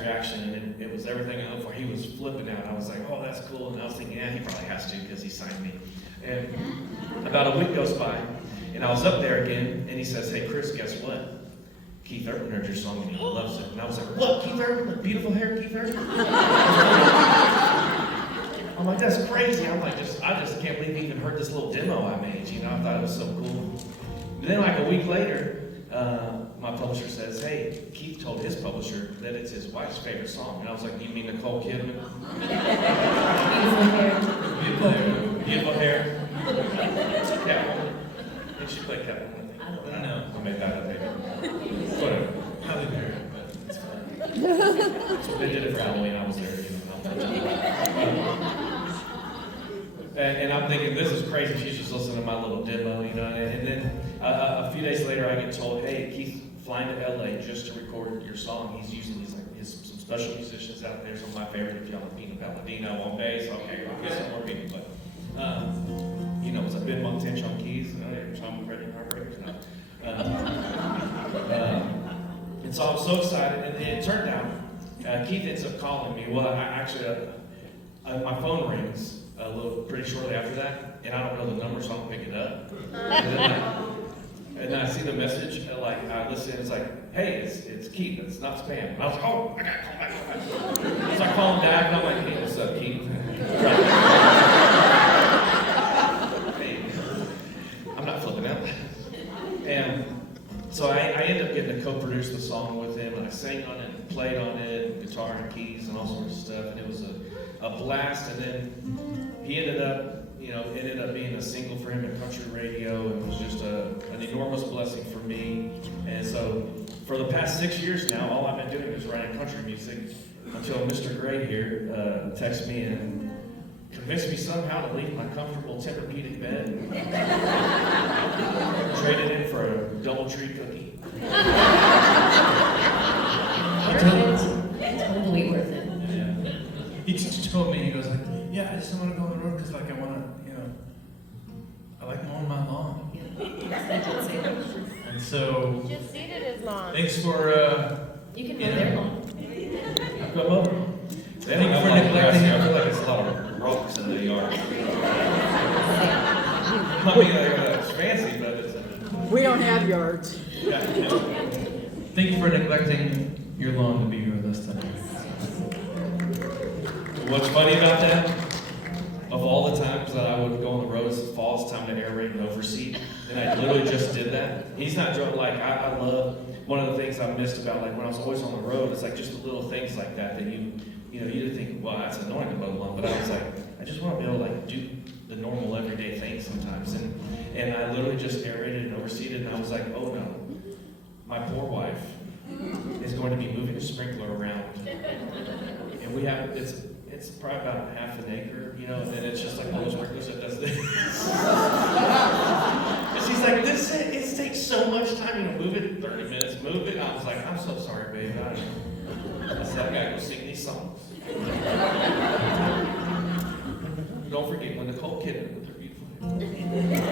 reaction, and it was everything I looked for. He was flipping out. I was like, oh, that's cool. And I was thinking, yeah, he probably has to because he signed me. And about a week goes by, and I was up there again, and he says, hey, Chris, guess what? Keith Urban heard your song, and he loves it. And I was like, what, Keith Urban? Beautiful hair, Keith Urban? I'm like, that's crazy. I'm like, I just can't believe he even heard this little demo I made. You know, I thought it was so cool. And then like a week later, my publisher says, hey, Keith told his publisher that it's his wife's favorite song. And I was like, you mean Nicole Kidman? Beautiful hair. Beautiful hair. Catwoman. I think she played Catwoman. I don't know. I made that up, maybe. Whatever. Halle Berry, but it's fine. So they did it for Halloween. I was there, you know. And I'm thinking, this is crazy. She's just listening to my little demo, you know. And then a few days later, I get told, hey, Keith, flying to LA just to record your song. He's using some special musicians out there. Some of my favorite, if y'all have Pino Palladino on bass. Okay, we'll get some more people. But, you know, it's a bit more tension on keys. Tom Freddie Heartbreakers. No. And so I was so excited. And it turned out, Keith ends up calling me. Well, my phone rings pretty shortly after that, and I don't know the number, so I don't pick it up. And then I see the message, I listen, it's like, hey, it's Keith, it's not spam. And I was like, oh, I gotta call back. So I call him back, and I'm like, hey, what's up, Keith? Hey, I'm not flipping out. And so I ended up getting to co-produce the song with him, and I sang on it, and played on it, guitar and keys and all sorts of stuff, and it was a blast. And then he ended up being a single for him at country radio, and it was just an enormous blessing for me. And so for the past 6 years now, all I've been doing is writing country music until Mr. Gray here texted me and convinced me somehow to leave my comfortable Tempur-Pedic bed and trade it in for a DoubleTree cookie. Totally worth it. Yeah. He just told me, he goes like, yeah, I just don't want to go on the road because like I want to, I like mowing my lawn. Yes, I did say that. And so, Just seated his lawn. thanks for, You can mow their lawn. I've got love. Thank you for neglecting I it. feel like it's a lot of rocks in the yard. I mean, it's fancy, but it's. We don't have yards. Yeah. Thank you for neglecting your lawn to be here with us tonight. What's funny about that? Of all the times that I would go on the road, it's fall, it's time to aerate and overseed, and I literally just did that. He's not joking. Like I love one of the things I missed about like when I was always on the road. It's like just the little things like that you think, well, that's annoying to mow the lawn, but I was like, I just want to be able to like do the normal everyday things sometimes, and I literally just aerated and overseeded, and I was like, oh no, my poor wife is going to be moving a sprinkler around, and we have it's probably about half an acre, and it's just like all those sprinklers that does this. And she's like, it takes so much time, move it in 30 minutes, move it. I was like, I'm so sorry, babe. I said, I gotta go sing these songs. Don't forget when Nicole Kidman with her beautiful hair.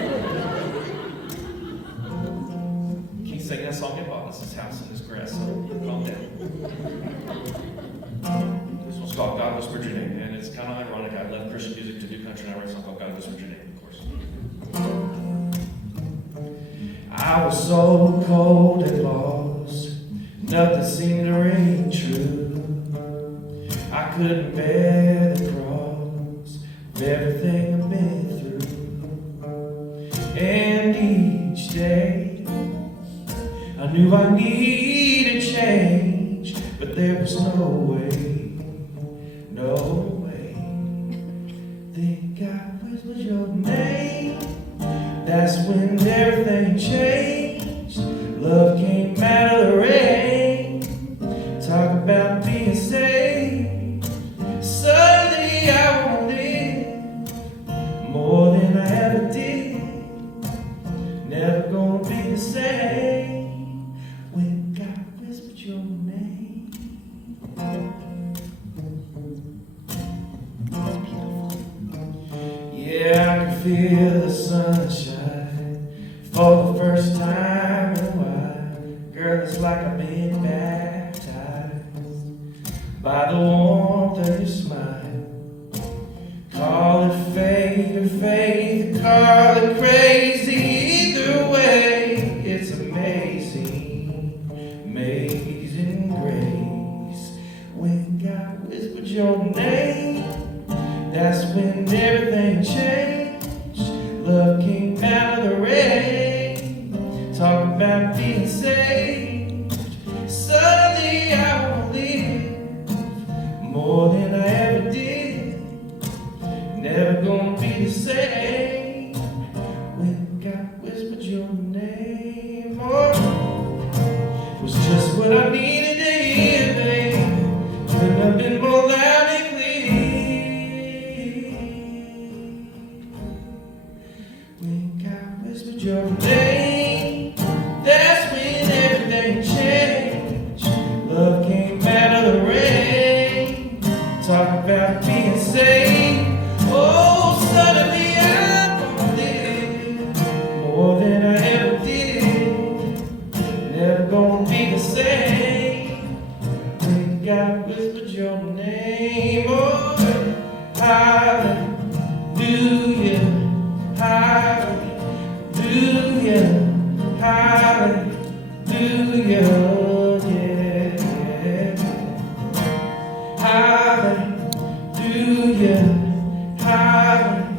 Keep singing that song. He bought us his house and his grass, so calm down. This one's called God Whispered Your Name, and it's kind of ironic. I left Christian music to do country, and I wrote a song called God Whispered Your Name, of course. I was so cold and lost, nothing seemed to ring true. I couldn't bear the cross of everything I've been through. And each day, I knew I needed change, but there was no way, no way. Then God whispered your name. That's when everything changed. Love came out of the rain. Talk about being saved. Suddenly I want to live more than I ever did. Never gonna be the same when God whispered your name. That's beautiful. Yeah, I can feel the sunshine for the first time in a while. Girl, it's like I've been baptized. by the warmth of your smile. Call it fate or faith, call it crazy. Either way, it's amazing, amazing grace. When God whispered your name, that's when everything changed. Love came out of the rain. Talk about being saved. Suddenly I want to live more than I ever did. Never gonna be the same. When God whispered your name, oh, it was just what I needed to hear, babe. Couldn't have been more loud and clear. When God whispered your name, that's when everything changed. Love came out of the rain. Talk about being saved. Oh, suddenly I'm gonna live more than I ever did. Never gonna be the same. When God whispered your name, oh, hallelujah, hallelujah, hallelujah, yeah. Hallelujah, hallelujah,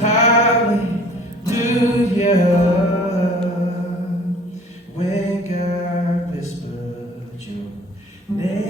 hallelujah. When God whispered your name.